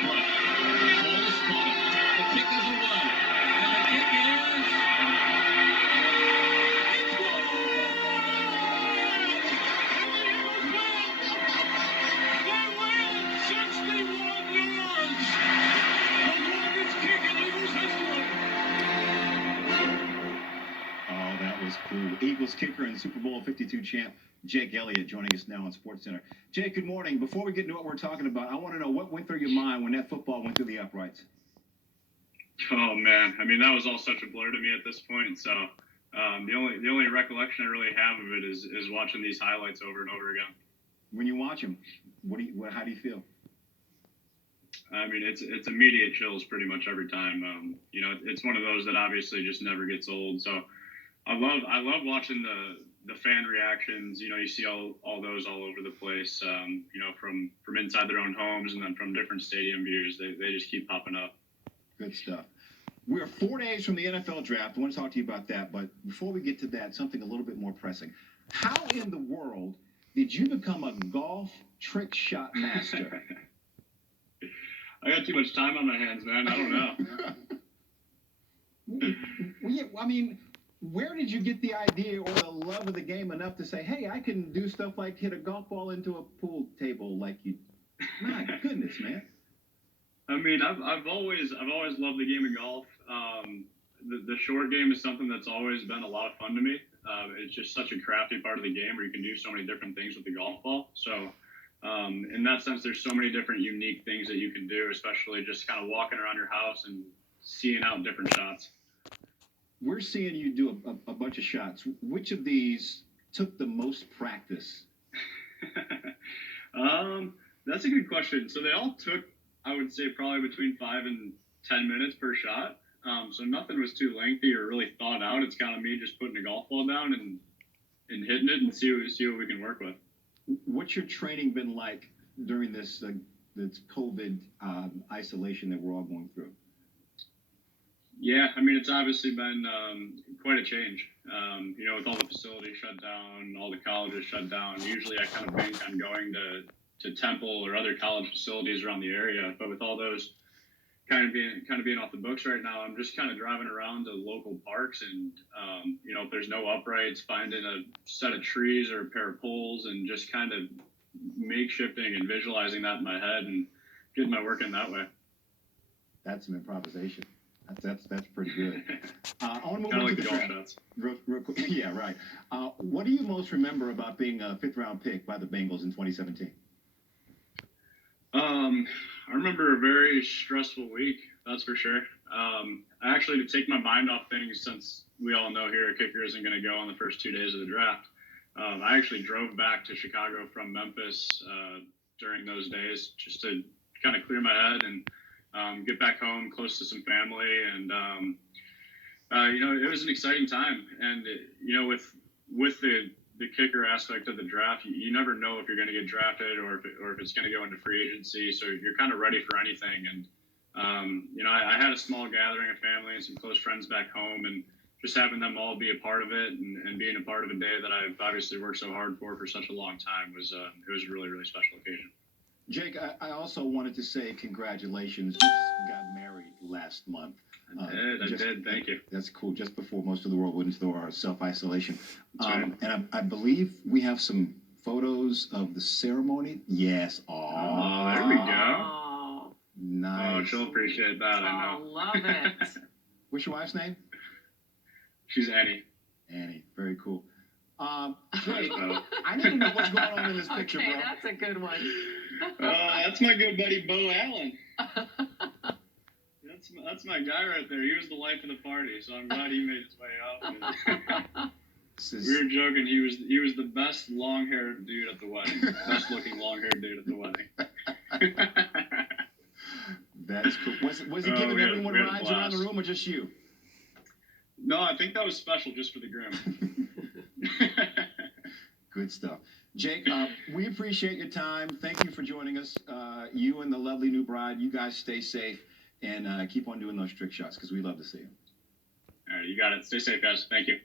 Cool. Eagles kicker and Super Bowl 52 champ Jake Elliott joining us now on Sportscenter. Jake, good morning. Before we get into what we're talking about, I want to know what went through your mind when that football went through the uprights. Oh man, I mean that was all such a blur to me at this point. So the only recollection I really have of it is watching these highlights over and over again. When you watch them, how do you feel? I mean, it's immediate chills pretty much every time. It's one of those that obviously just never gets old. So I love watching the fan reactions. You see all those all over the place. From inside their own homes and then from different stadium views, they just keep popping up. Good stuff. We're 4 days from the NFL draft. I want to talk to you about that. But before we get to that, something a little bit more pressing. How in the world did you become a golf trick shot master? I got too much time on my hands, man. I don't know. I mean, where did you get the idea or the love of the game enough to say, hey, I can do stuff like hit a golf ball into a pool table like you? My goodness, man. I mean, I've always loved the game of golf. The short game is something that's always been a lot of fun to me. It's just such a crafty part of the game where you can do so many different things with the golf ball. So in that sense, there's so many different unique things that you can do, especially just kind of walking around your house and seeing out different shots. We're seeing you do a bunch of shots. Which of these took the most practice? That's a good question. So they all took, I would say, probably between 5 and 10 minutes per shot. So nothing was too lengthy or really thought out. It's kind of me just putting a golf ball down and hitting it and see what we can work with. What's your training been like during this COVID isolation that we're all going through? Yeah, I mean, it's obviously been quite a change. With all the facilities shut down, all the colleges shut down. Usually I kind of bank on going to Temple or other college facilities around the area. But with all those kind of being off the books right now, I'm just kind of driving around to local parks and, if there's no uprights, finding a set of trees or a pair of poles and just kind of makeshifting and visualizing that in my head and getting my work in that way. That's some improvisation. That's pretty good. I want to move on to the golf shots. Real quick. Yeah, right. What do you most remember about being a fifth-round pick by the Bengals in 2017? I remember a very stressful week, that's for sure. Actually, to take my mind off things, since we all know here a kicker isn't going to go on the first 2 days of the draft, I actually drove back to Chicago from Memphis during those days just to kind of clear my head and get back home close to some family. And, it was an exciting time. And, with the kicker aspect of the draft, you never know if you're going to get drafted or if it's going to go into free agency. So you're kind of ready for anything. And, I had a small gathering of family and some close friends back home, and just having them all be a part of it and being a part of a day that I've obviously worked so hard for such a long time was a really, really special occasion. Jake, I also wanted to say congratulations. You just got married last month. I did. Thank you. That's cool. Just before most of the world went into our self-isolation. Right. And I believe we have some photos of the ceremony. Yes. Oh, there we go. Nice. Oh, she'll appreciate that, I know. Love it. What's your wife's name? She's Annie. Annie. Very cool. Jake, I need to know what's going on in this picture, okay, bro. that's a good one. That's my good buddy, Bo Allen. That's my guy right there. He was the life of the party, so I'm glad he made his way out. We were joking. He was the best long-haired dude at the wedding. Best-looking long-haired dude at the wedding. That's cool. Was he giving everyone rides around the room or just you? No, I think that was special just for the groom. Good stuff. Jake, we appreciate your time. Thank you for joining us. You and the lovely new bride, you guys stay safe and keep on doing those trick shots because we love to see them. All right, you got it. Stay safe, guys. Thank you.